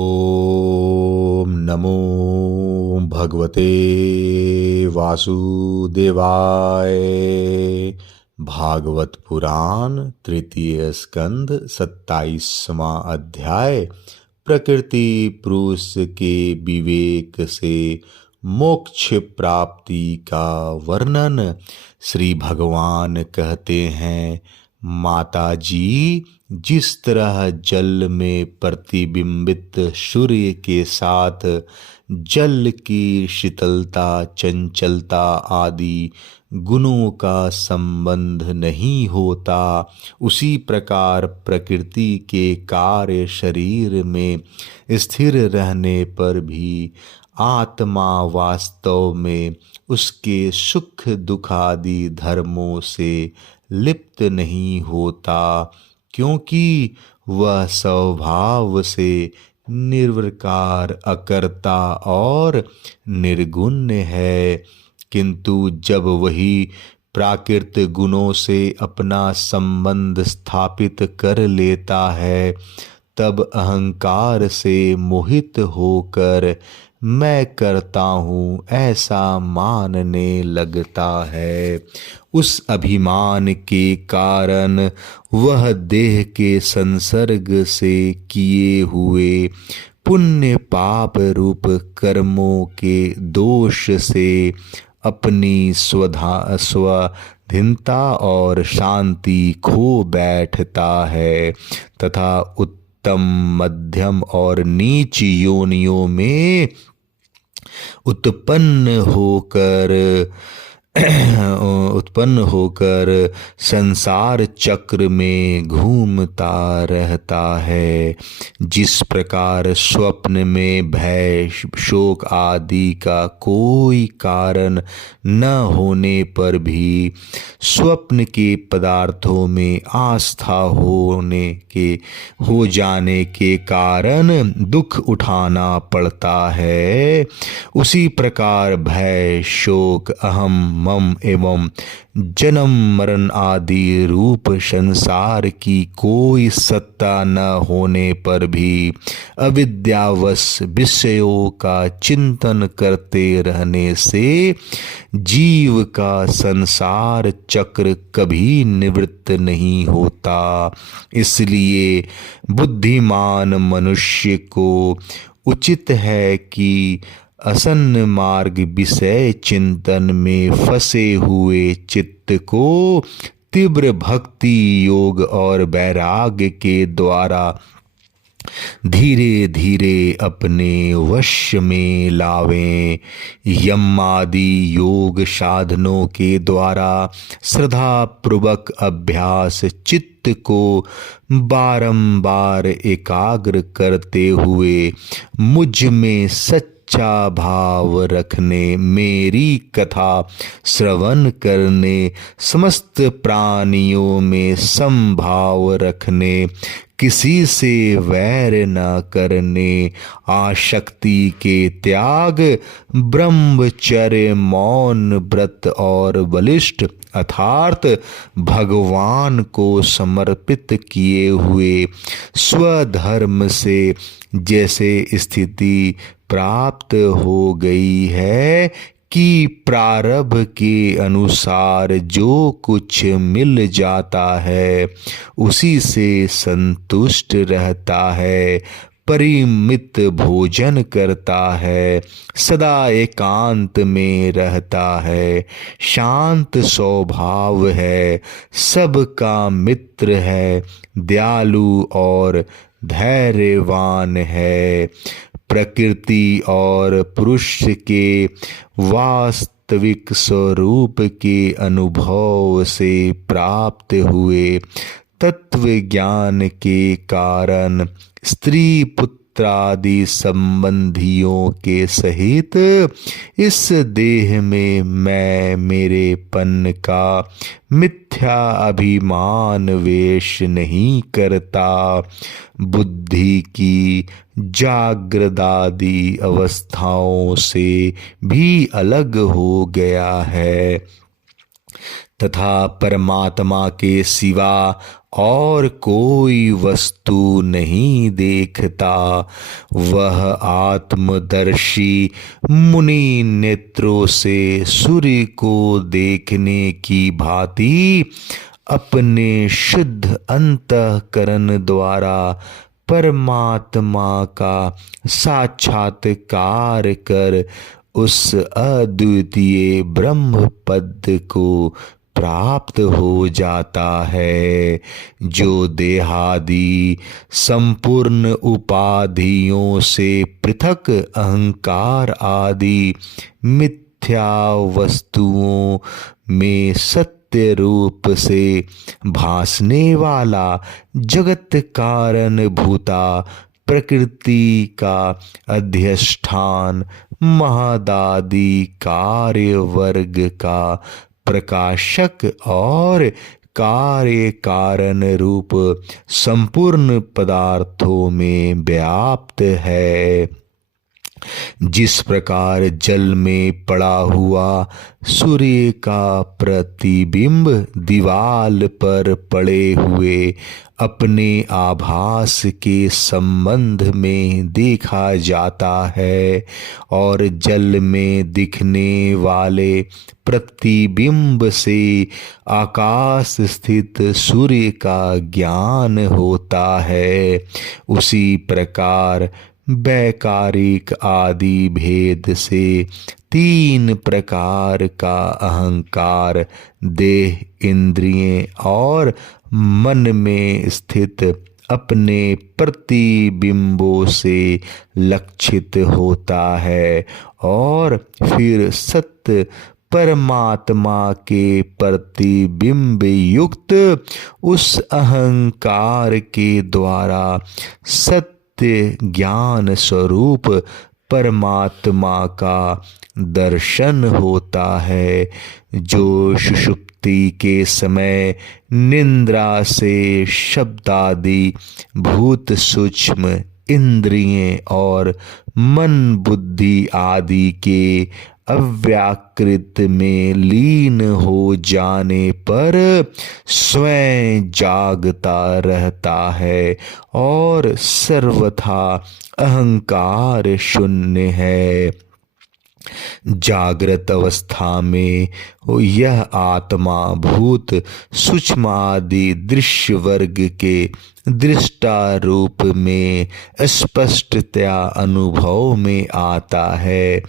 ओम नमो भगवते वासुदेवाय। भागवत पुराण तृतीय स्कंद 27वां अध्याय। प्रकृति पुरुष के विवेक से मोक्ष प्राप्ति का वर्णन। श्री भगवान कहते हैं, माता जी, जिस तरह जल में प्रतिबिंबित सूर्य के साथ जल की शीतलता, चंचलता आदि गुणों का संबंध नहीं होता, उसी प्रकार प्रकृति के कार्य शरीर में स्थिर रहने पर भी आत्मा वास्तव में उसके सुख दुख आदि धर्मों से लिप्त नहीं होता, क्योंकि वह स्वभाव से निर्विकार, अकर्ता और निर्गुण है। किंतु जब वही प्राकृत गुणों से अपना संबंध स्थापित कर लेता है, तब अहंकार से मोहित होकर मैं करता हूँ ऐसा मानने लगता है। उस अभिमान के कारण वह देह के संसर्ग से किए हुए पुण्य पाप रूप कर्मों के दोष से अपनी स्वाधीनता और शांति खो बैठता है तथा उत्तम, मध्यम और नीच योनियों में उत्पन्न होकर संसार चक्र में घूमता रहता है। जिस प्रकार स्वप्न में भय, शोक आदि का कोई कारण न होने पर भी स्वप्न के पदार्थों में आस्था हो जाने के कारण दुख उठाना पड़ता है, उसी प्रकार भय, शोक, अहम, मम एवं जन्म मरण आदि रूप संसार की कोई सत्ता न होने पर भी अविद्यावश विषयों का चिंतन करते रहने से जीव का संसार चक्र कभी निवृत्त नहीं होता। इसलिए बुद्धिमान मनुष्य को उचित है कि असन्न मार्ग विषय चिंतन में फंसे हुए चित्त को तीव्र भक्ति योग और वैराग्य के द्वारा धीरे धीरे अपने वश में लावें। यम आदि योग साधनों के द्वारा श्रद्धा पूर्वक अभ्यास चित्त को बारंबार एकाग्र करते हुए मुझ में सच्चा भाव रखने, मेरी कथा श्रवण करने, समस्त प्राणियों में समभाव रखने, किसी से वैर न करने, आसक्ति के त्याग, ब्रह्मचर्य, मौन व्रत और बलिष्ठ अर्थात भगवान को समर्पित किए हुए स्वधर्म से जैसे स्थिति प्राप्त हो गई है कि प्रारब्ध के अनुसार जो कुछ मिल जाता है उसी से संतुष्ट रहता है, परिमित भोजन करता है, सदा एकांत में रहता है, शांत स्वभाव है, सबका मित्र है, दयालु और धैर्यवान है। प्रकृति और पुरुष के वास्तविक स्वरूप के अनुभव से प्राप्त हुए तत्व ज्ञान के कारण स्त्री पुत्र आदि संबंधियों के सहित इस देह में मैं मेरेपन का मिथ्या अभिमान वेश नहीं करता। बुद्धि की जागृदादि अवस्थाओं से भी अलग हो गया है तथा परमात्मा के सिवा और कोई वस्तु नहीं देखता। वह आत्मदर्शी मुनि नेत्रों से सूर्य को देखने की भांति अपने शुद्ध अंतःकरण द्वारा परमात्मा का साक्षात्कार कर उस अद्वितीय ब्रह्म पद को प्राप्त हो जाता है, जो देहादि संपूर्ण उपाधियों से पृथक अहंकार आदि मिथ्या वस्तुओं में सत्य रूप से भासने वाला जगत कारण भूता प्रकृति का अधिष्ठान महदादि कार्य वर्ग का प्रकाशक और कार्य कारण रूप संपूर्ण पदार्थों में व्याप्त है। जिस प्रकार जल में पड़ा हुआ सूर्य का प्रतिबिंब दीवाल पर पड़े हुए अपने आभास के संबंध में देखा जाता है और जल में दिखने वाले प्रतिबिंब से आकाश स्थित सूर्य का ज्ञान होता है, उसी प्रकार वैकारिक आदि भेद से तीन प्रकार का अहंकार देह, इंद्रियें और मन में स्थित अपने प्रतिबिंबों से लक्षित होता है और फिर सत्य परमात्मा के प्रतिबिंब युक्त उस अहंकार के द्वारा सत्य ज्ञान स्वरूप परमात्मा का दर्शन होता है, जो सुषुप्ति के समय निद्रा से शब्दादि भूत सूक्ष्म इंद्रियें और मन बुद्धि आदि के अव्याकृत में लीन हो जाने पर स्वयं जागता रहता है और सर्वथा अहंकार शून्य है। जागृत अवस्था में यह आत्मा भूत सूक्ष्म आदि दृश्य वर्ग के दृष्टा रूप में स्पष्टतया अनुभव में आता है,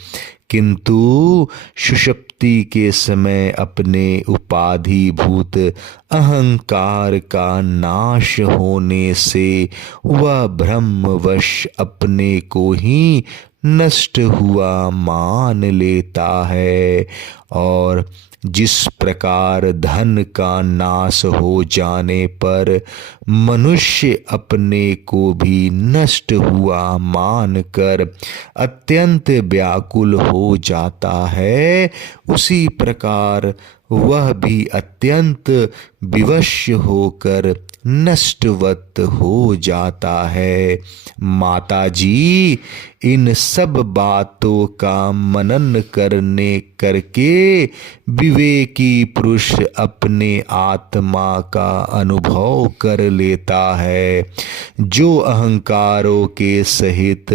किंतु सुषुप्ति के समय अपने उपाधिभूत अहंकार का नाश होने से वह ब्रह्मवश अपने को ही नष्ट हुआ मान लेता है। और जिस प्रकार धन का नाश हो जाने पर मनुष्य अपने को भी नष्ट हुआ मानकर अत्यंत व्याकुल हो जाता है, उसी प्रकार वह भी अत्यंत विवश होकर नष्टवत हो जाता है। माताजी, इन सब बातों का मनन करके विवेकी पुरुष अपने आत्मा का अनुभव कर लेता है, जो अहंकारों के सहित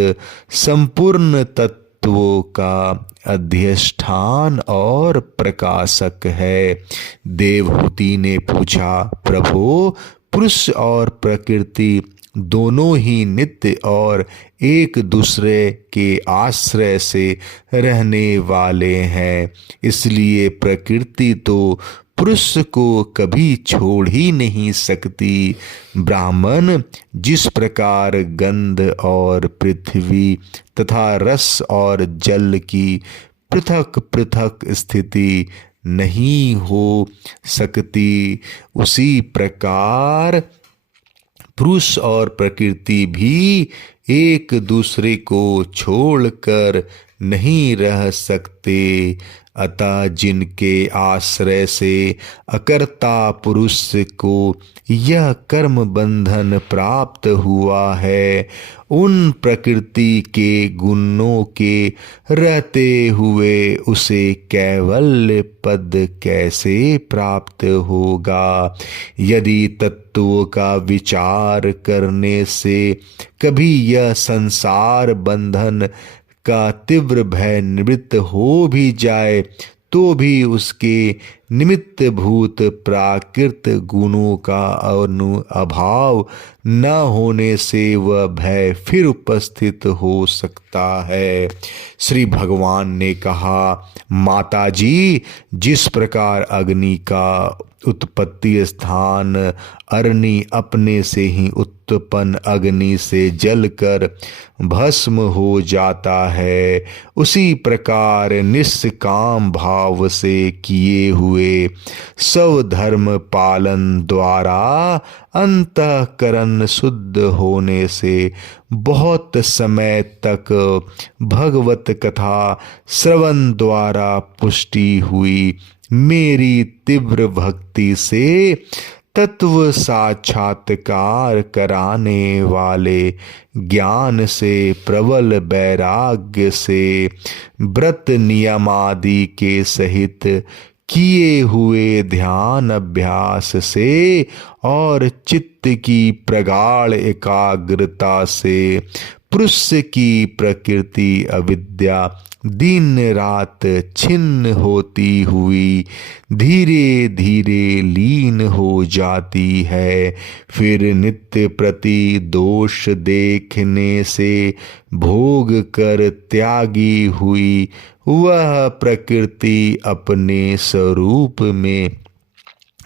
संपूर्ण तत्वों का अधिष्ठान और प्रकाशक है। देवहूति ने पूछा, प्रभो, पुरुष और प्रकृति दोनों ही नित्य और एक दूसरे के आश्रय से रहने वाले हैं, इसलिए प्रकृति तो पुरुष को कभी छोड़ ही नहीं सकती। ब्राह्मण, जिस प्रकार गंध और पृथ्वी तथा रस और जल की पृथक पृथक स्थिति नहीं हो सकती, उसी प्रकार पुरुष और प्रकृति भी एक दूसरे को छोड़कर नहीं रह सकते। अतः जिनके आश्रय से अकर्ता पुरुष को यह कर्म बंधन प्राप्त हुआ है, उन प्रकृति के गुणों के रहते हुए उसे कैवल्य पद कैसे प्राप्त होगा। यदि तत्वों का विचार करने से कभी यह संसार बंधन का तीव्र भय निवृत्त हो भी जाए, तो भी उसके निमित्त भूत प्राकृत गुणों का अभाव न होने से वह भय फिर उपस्थित हो सकता है। श्री भगवान ने कहा, माता जी, जिस प्रकार अग्नि का उत्पत्ति स्थान अग्नि अपने से ही उत्पन्न अग्नि से जलकर भस्म हो जाता है, उसी प्रकार निष्काम भाव से किए हुए सब धर्म पालन द्वारा अंतःकरण शुद्ध होने से बहुत समय तक भगवत कथा श्रवण द्वारा पुष्टि हुई मेरी तीव्र भक्ति से तत्व साक्षात्कार कराने वाले ज्ञान से प्रबल वैराग्य से व्रत नियमादि के सहित किए हुए ध्यान अभ्यास से और चित्त की प्रगाढ़ एकाग्रता से पुरुष की प्रकृति अविद्या दिन रात छिन्न होती हुई धीरे धीरे लीन हो जाती है। फिर नित्य प्रति दोष देखने से भोग कर त्यागी हुई वह प्रकृति अपने स्वरूप में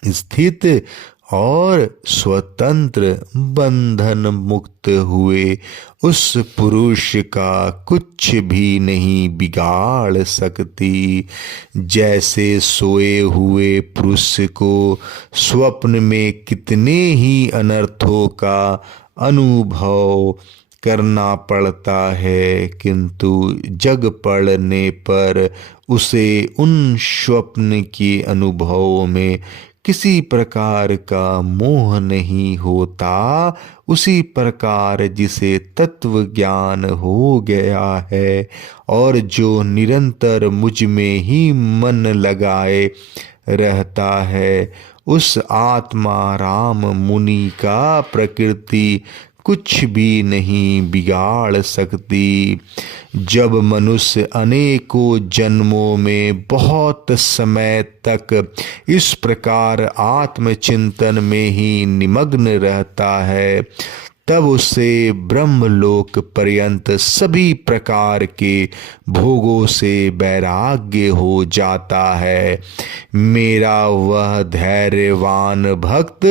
स्थित और स्वतंत्र बंधन मुक्त हुए उस पुरुष का कुछ भी नहीं बिगाड़ सकती। जैसे सोए हुए पुरुष को स्वप्न में कितने ही अनर्थों का अनुभव करना पड़ता है, किंतु जग पड़ने पर उसे उन स्वप्न के अनुभवों में किसी प्रकार का मोह नहीं होता, उसी प्रकार जिसे तत्व ज्ञान हो गया है और जो निरंतर मुझ में ही मन लगाए रहता है, उस आत्मा राम मुनि का प्रकृति कुछ भी नहीं बिगाड़ सकती। जब मनुष्य अनेकों जन्मों में बहुत समय तक इस प्रकार आत्मचिंतन में ही निमग्न रहता है, तब उसे ब्रह्मलोक पर्यंत सभी प्रकार के भोगों से वैराग्य हो जाता है। मेरा वह धैर्यवान भक्त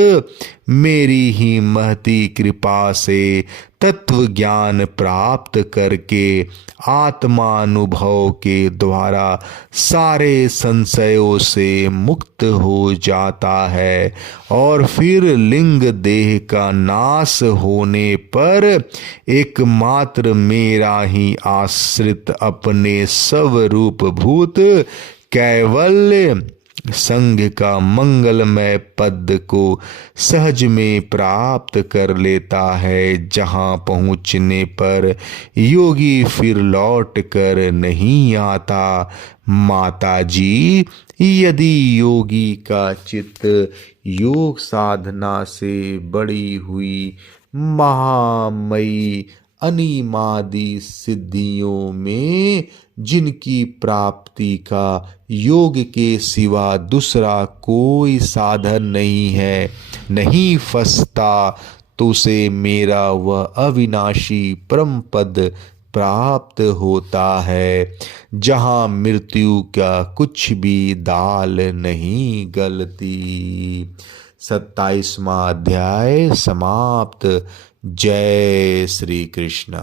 मेरी ही महती कृपा से तत्व ज्ञान प्राप्त करके आत्मानुभव के द्वारा सारे संशयों से मुक्त हो जाता है और फिर लिंग देह का नाश होने पर एकमात्र मेरा ही आश्रित अपने स्वरूप भूत कैवल्य संघ का मंगलमय पद को सहज में प्राप्त कर लेता है, जहाँ पहुँचने पर योगी फिर लौट कर नहीं आता। माता जी, यदि योगी का चित्त योग साधना से बड़ी हुई महामयी अनिमादि सिद्धियों में जिनकी प्राप्ति का योग के सिवा दूसरा कोई साधन नहीं है, नहीं फंसता, तो उसे मेरा वह अविनाशी परम पद प्राप्त होता है, जहाँ मृत्यु का कुछ भी दाल नहीं गलती। 27वां अध्याय समाप्त। जय श्री कृष्ण।